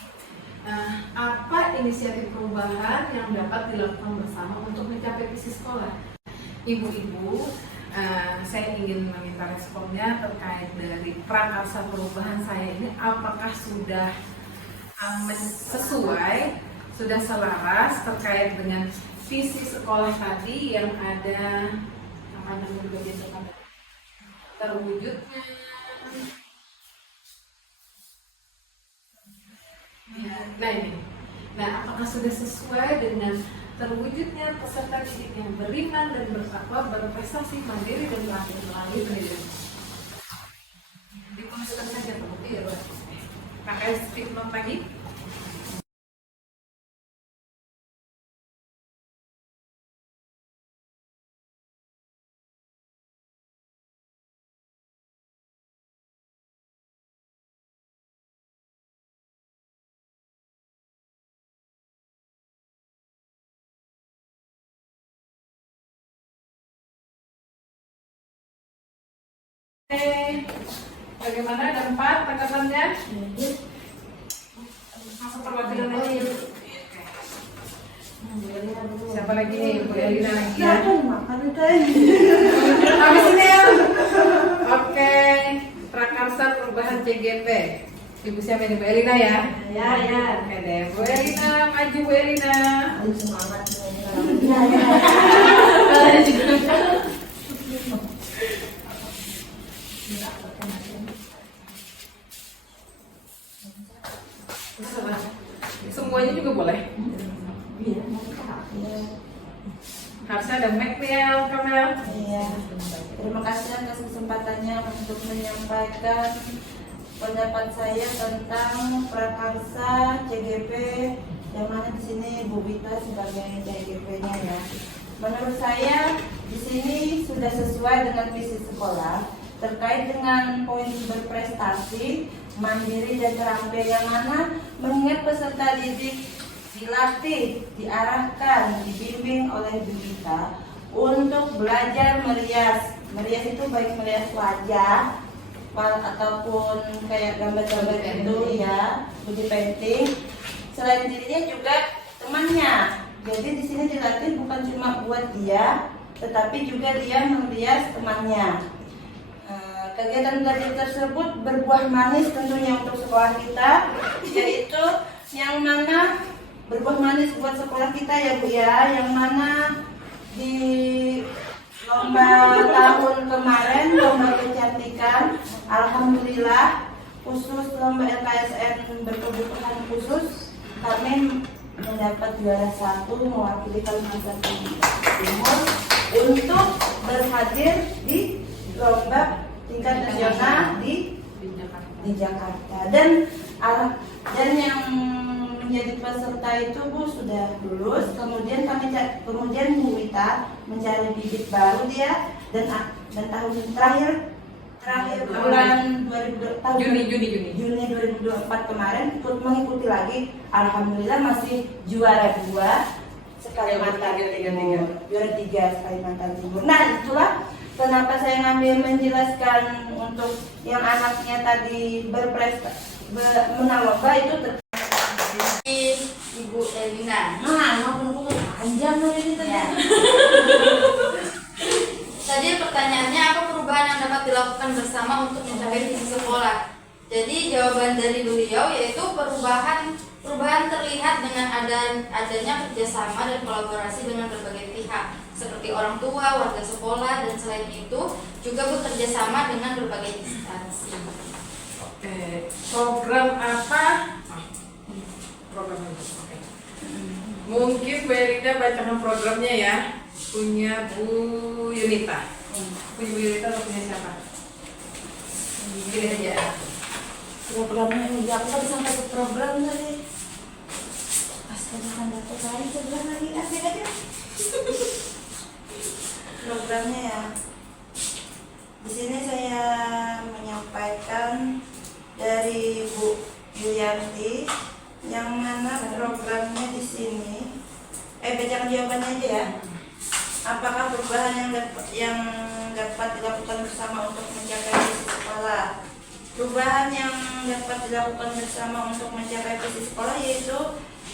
apa inisiatif perubahan yang dapat dilakukan bersama untuk mencapai visi sekolah? Ibu-ibu, saya ingin meminta responnya terkait dari prakarsa perubahan saya ini, apakah sudah sesuai, sudah selaras terkait dengan visi sekolah tadi yang ada terwujudnya. Nah ini, apakah sudah sesuai dengan terwujudnya peserta didik yang beriman dan bertakwa, berprestasi, mandiri dan terakhir melalui pendidikan? Dituliskan saja teman-teman ya, pakai statement lagi. Bagaimana, ada 4 tanggapannya? Masuk perwakilan lagi. Siapa lagi nih? Bu Elina lagi ya? Habis ini ya? Oke, prakarsa perubahan CGP. Ibu siapa ini? Bu Elina ya? Ya. Oke deh, Bu Elina, maju Bu Elina. Semangat. Semuanya juga boleh. Harusnya ada mic nih ya, kamera. Iya. Terima kasih atas kesempatannya untuk menyampaikan pendapat saya tentang prakarsa CGP, yang mana di sini Bu Bita sebagai CGP-nya ya. Menurut saya di sini sudah sesuai dengan visi sekolah terkait dengan poin berprestasi, mandiri dan terampil, yang mana mengingat peserta didik dilatih, diarahkan, dibimbing oleh Bu Bita untuk belajar merias. Merias itu baik merias wajah ataupun kayak gambar-gambar itu ya, body painting. Selain dirinya juga temannya. Jadi di sini dilatih bukan cuma buat dia, tetapi juga dia merias temannya. Kegiatan belajar tersebut berbuah manis tentunya untuk sekolah kita, yaitu yang mana berbuah manis buat sekolah kita ya Bu ya, yang mana di lomba tahun kemarin, lomba kecantikan, alhamdulillah khusus lomba LKSN berkebutuhan khusus, kami mendapat juara 1 mewakili Kalimantan Timur untuk berhadir di lomba tingkat nasional di Jakarta. Dan yang menjadi peserta itu Bu sudah lulus, kemudian Bu Wita mencari bibit baru dia, dan tahun terakhir bulan Juni 2024 kemarin mengikuti lagi, alhamdulillah masih juara 2 Kalimantan Timur, juara 3 Kalimantan Timur. Nah, itulah kenapa saya ngambil menjelaskan untuk yang anaknya tadi menang lomba itu Ibu Elina. panjang ini tadi. Tadi pertanyaannya, apa perubahan yang dapat dilakukan bersama untuk mencapai visi sekolah? Jadi jawaban dari beliau yaitu perubahan terlihat dengan adanya kerjasama dan kolaborasi dengan berbagai pihak seperti orang tua, warga sekolah, dan selain itu juga bekerja sama dengan berbagai instansi. Oke, program apa? Program ini. Oke. Mungkin Bu Erina bacakan programnya ya. Punya Bu Yunita. Punya Bu Yunita atau punya siapa? Gini aja. Programnya ini aku tadi sampai ke program tadi. Astaga, tanda lain sebelah lagi asik aja. Programnya ya. Di sini saya menyampaikan dari Bu Yulianti, yang mana programnya di sini. Bacakan jawabannya aja ya. Apakah perubahan yang dapat dilakukan bersama untuk mencapai visi sekolah? Perubahan yang dapat dilakukan bersama untuk mencapai visi sekolah yaitu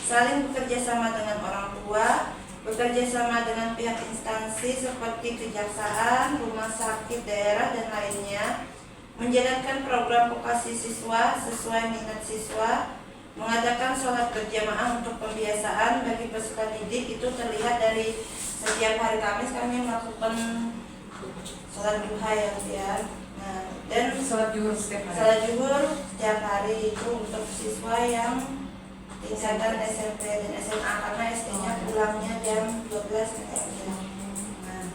saling bekerja sama dengan orang tua, bekerja sama dengan pihak instansi seperti kejaksaan, rumah sakit daerah, dan lainnya, menjalankan program vokasi siswa sesuai minat siswa, mengadakan sholat berjamaah untuk pembiasaan bagi peserta didik. Itu terlihat dari setiap hari Kamis kami melakukan sholat duha ya. Nah, dan Sholat zuhur setiap hari. sholat zuhur setiap hari itu untuk siswa yang tingkatan SMP dan SMA, karena SD-nya pulangnya jam 12 jam. Nah,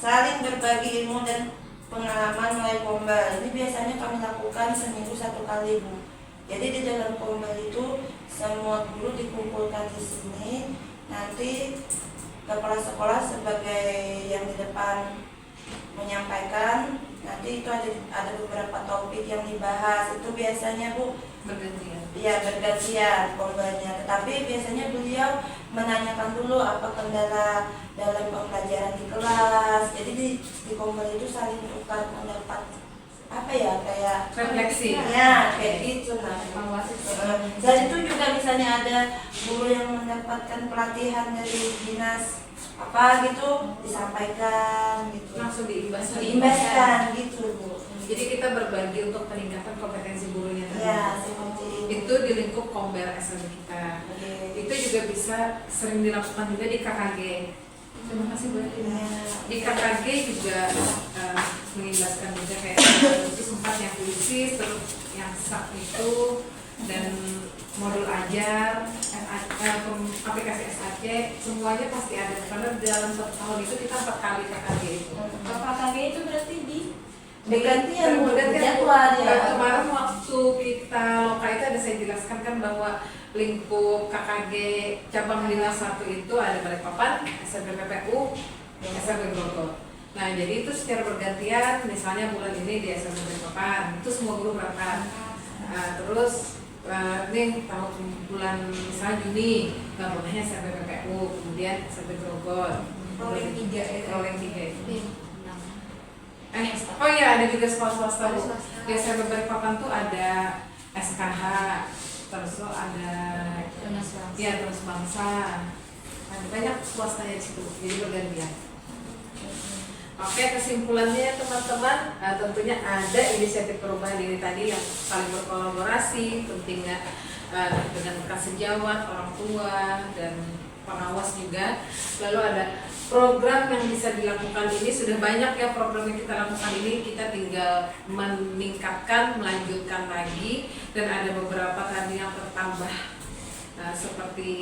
saling berbagi ilmu dan pengalaman melalui gombal. Ini biasanya kami lakukan seminggu 1 kali, Bu. Jadi di dalam gombal itu semua guru dikumpulkan di sini. Nanti kepala sekolah sebagai yang di depan menyampaikan. Nanti itu ada beberapa topik yang dibahas. Itu biasanya Bu Bergantian. ya bergantian gombalnya. Tetapi biasanya beliau menanyakan dulu apa kendala dalam pembelajaran di kelas. Jadi di gombal itu saling tukar pendapat, apa ya, kayak Refleksi. ya kayak gitu. Nah, dan itu juga misalnya ada guru yang mendapatkan pelatihan dari dinas apa gitu, disampaikan gitu, Langsung diimbaskan gitu, Bu. Jadi kita berbagi untuk peningkatan kompetensi gurunya tadi. Ya, seperti Itu di lingkup Kombel SLB kita. Oke. Itu juga bisa sering dilakukan juga di KKG. Terima kasih Bu. Ya. Di KKG juga mengimbaskan juga kayak itu sempat yang puisi, terus yang sak itu, dan modul ajar, aplikasi SAC, semuanya pasti ada karena dalam 1 tahun itu kita 4 kali KKG itu. KKG itu berarti di Bergantian jadwal ya. Kemarin waktu kita loka itu ada saya jelaskan kan bahwa lingkup KKG cabang dinas 1 itu ada Balikpapan, SMP PPU, SMP Grogol. Nah jadi itu secara bergantian, misalnya bulan ini di SMP Balikpapan itu semua guru berangkat. Nah, terus ini tahun bulan misalnya Juni gabungannya SMP PPU, kemudian SMP Grogol. Rolling 3 itu. Oh iya, ada juga sekolah swasta. Di SMP Balikpapan tuh ada SKH, terus ada terus bangsa. Ada banyak swastanya di situ, jadi bergantian. Oke, kesimpulannya teman-teman, tentunya ada inisiatif perubahan ini tadi yang saling berkolaborasi, pentingnya dengan bekas sejawat, orang tua, dan pengawas juga. Lalu ada program yang bisa dilakukan ini, sudah banyak ya program yang kita lakukan ini, kita tinggal meningkatkan, melanjutkan lagi, dan ada beberapa tadi yang bertambah seperti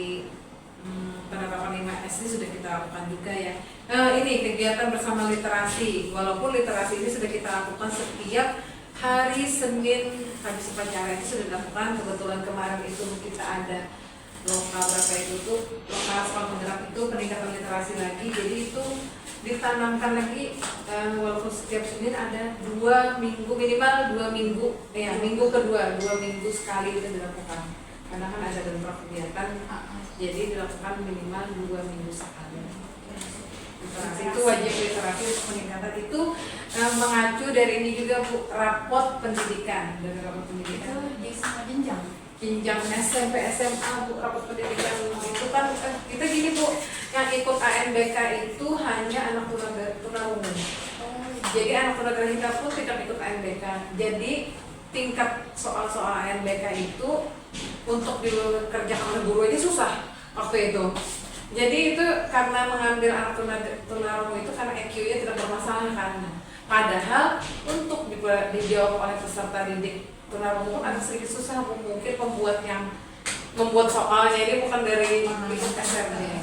penerapan 5S ini sudah kita lakukan juga ya. Ini kegiatan bersama literasi, walaupun literasi ini sudah kita lakukan setiap hari Senin habis upacara itu sudah dilakukan. Kebetulan kemarin itu kita ada lokal berapa itu tuh, lokal sekolah penggerak itu peningkatan literasi lagi, jadi itu ditanamkan lagi walaupun setiap Senin ada 2 minggu, minimal 2 minggu ya, minggu kedua 2 minggu sekali itu dilakukan karena kan ada bentrok kegiatan, jadi dilakukan minimal 2 minggu sekali. Literasi itu wajib literasi untuk peningkatan itu mengacu dari ini juga Bu, rapot pendidikan, dari rapot pendidikan Itu di semua jenjang. jenjang SMP SMA Bu, rapot pendidikan itu kan kita gini Bu, yang ikut ANBK itu hanya anak tunarungu. Jadi anak tunagrahita pun tidak ikut ANBK. Jadi tingkat soal-soal ANBK itu untuk dikerjakan oleh guru aja susah waktu itu. Jadi itu karena mengambil anak tunarungu itu karena EQ-nya tidak bermasalah kan. Padahal untuk dijawab oleh peserta didik tunarungu agak sedikit susah, mungkin pembuat yang membuat soalnya ini bukan dari ikut SMP.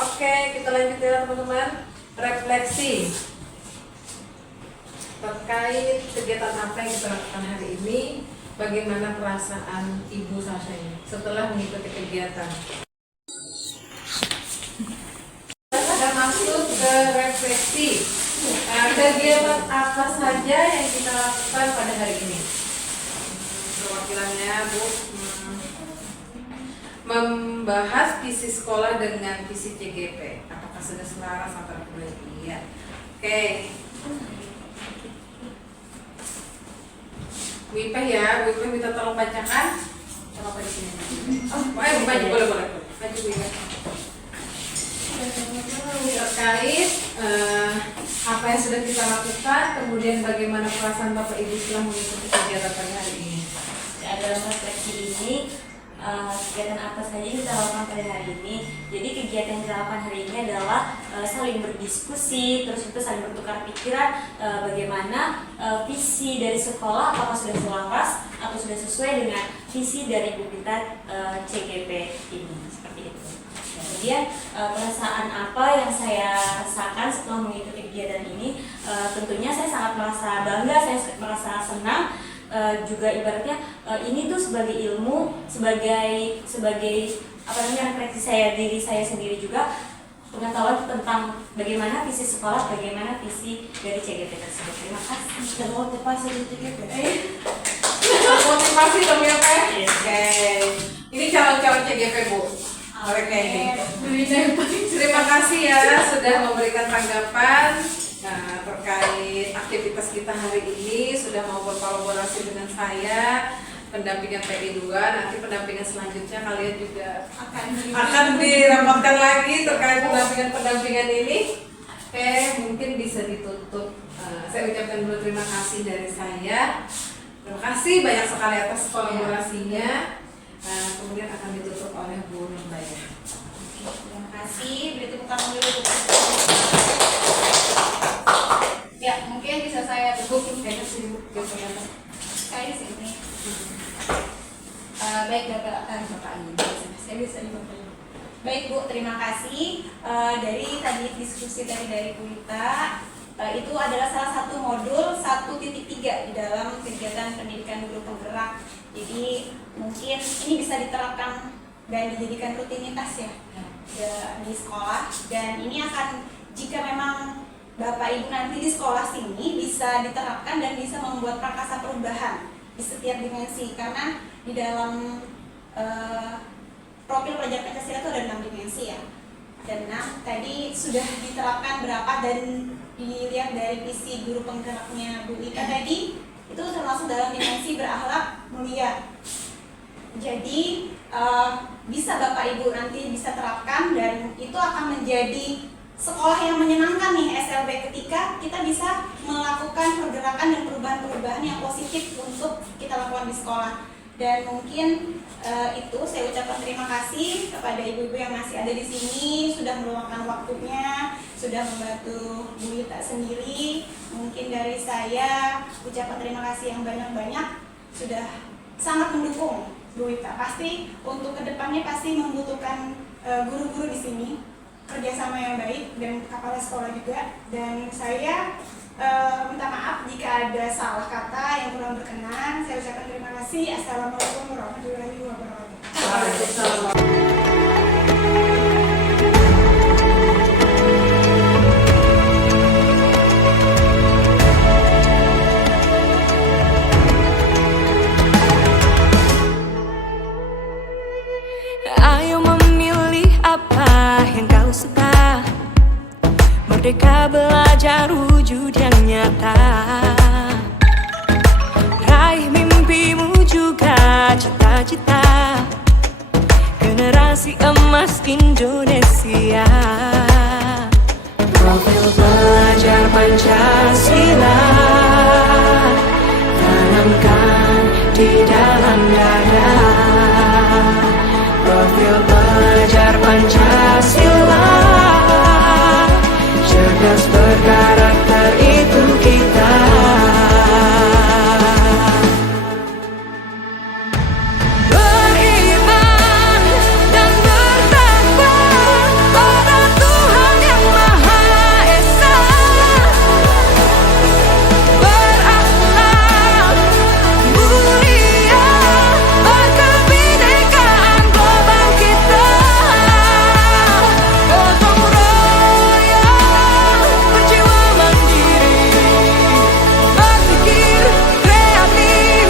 Oke, kita lanjut ya teman-teman. Refleksi terkait kegiatan apa yang kita lakukan hari ini, bagaimana perasaan Ibu Sasha ini setelah mengikuti kegiatan. Kita masuk ke refleksi. Kegiatan apa saja yang kita lakukan pada hari ini? Perwakilannya Bu, membahas visi sekolah dengan visi CGP. Apakah sudah selaras antara kedua? Iya. Oke. Bu Ipeh ya, Bu Ipeh minta tolong bacakan. Apa di sini? Oh, maju boleh. Maju Bu Ipeh. Terkait apa yang sudah kita lakukan, kemudian bagaimana perasaan Bapak Ibu setelah mengikuti kegiatan pada hari ini. Dalam refleksi ini, kegiatan apa saja yang kita lakukan pada hari ini. Jadi kegiatan yang kita lakukan hari ini adalah saling berdiskusi, terus itu saling bertukar pikiran bagaimana visi dari sekolah, apakah sudah selaras atau sudah sesuai dengan visi dari Bu kita CGP ini, seperti itu. Kemudian perasaan apa yang saya rasakan setelah mengikuti kegiatan ini, tentunya saya sangat merasa bangga, saya merasa senang. Juga ibaratnya ini tuh sebagai ilmu, sebagai apa namanya, refleksi diri saya sendiri juga, pengetahuan tentang bagaimana visi sekolah, bagaimana visi dari CGP tersebut. Terima kasih. Dan motivasi dari CGP. Motivasi dong ya Pak. Yes. Oke. Ini calon-calon CGP Bu. Mereka ini. Terima kasih ya sudah memberikan tanggapan terkait aktivitas kita hari ini, sudah mau berkolaborasi dengan saya, pendampingan PI 2. Nanti pendampingan selanjutnya kalian juga akan dirapatkan lagi terkait pendampingan ini. Oke, mungkin bisa ditutup. Saya ucapkan dulu terima kasih dari saya. Terima kasih banyak sekali atas kolaborasinya. Kemudian akan ditutup oleh Bu Nurbaya. Terima kasih. Beri tepuk tangan dulu. Ya, mungkin bisa saya tutup. Kayaknya sih Bu. Saya di sini. Baik Bapak ini. Saya bisa dibantu. Baik Bu, terima kasih. Dari tadi diskusi dari Bu Ita, itu adalah salah satu modul 1.3 di dalam kegiatan pendidikan guru penggerak. Jadi mungkin ini bisa diterapkan dan dijadikan rutinitas ya di sekolah, dan ini akan, jika memang Bapak Ibu nanti di sekolah sini, bisa diterapkan dan bisa membuat prakasa perubahan di setiap dimensi, karena di dalam profil pelajar Pancasila itu ada 6 dimensi ya. Dan 6 tadi sudah diterapkan berapa, dan dilihat dari visi guru penggeraknya Bu Ita tadi, itu termasuk dalam dimensi berakhlak mulia. Jadi bisa Bapak Ibu nanti bisa terapkan, dan itu akan menjadi sekolah yang menyenangkan nih SLB, ketika kita bisa melakukan pergerakan dan perubahan-perubahan yang positif untuk kita lakukan di sekolah. Dan mungkin itu saya ucapkan terima kasih. kasih kepada ibu-ibu yang masih ada di sini, sudah meluangkan waktunya, sudah membantu Bu Wita sendiri. Mungkin dari saya ucapan terima kasih yang banyak-banyak, sudah sangat mendukung Bu Wita. Pasti untuk kedepannya pasti membutuhkan guru-guru di sini, kerjasama yang baik dan kepala sekolah juga. Dan saya minta maaf jika ada salah kata yang kurang berkenan. Saya ucapkan terima kasih. Assalamualaikum warahmatullahi wabarakatuh. Ayo memilih apa yang kau suka. Merdeka belajar wujud yang nyata. Raih mimpimu juga cita-cita. Generasi emas Indonesia. Profil pelajar Pancasila tanamkan di dalam dada. Profil pelajar Pancasila, cerdas berkarakter itu kita. Beriman dan bertakwa pada Tuhan yang Maha Esa. Berakhlak mulia, berkebinekaan global kita. Gotong royong, berjiwa mandiri, berpikir kreatif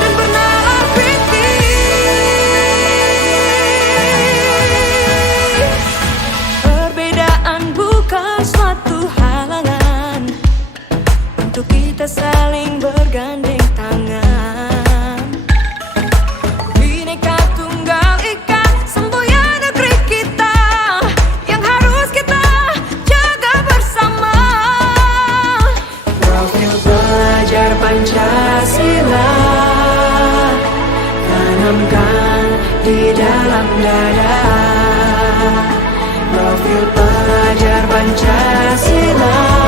dan bernalar kritis. Perbedaan bukan suatu halangan untuk kita saling bergandeng tangan. Bhinneka Tunggal Ika, semboyan negeri kita yang harus kita jaga bersama. Profil pelajar Pancasila tanamkan di dalam dada. Profil pelajar Pancasila.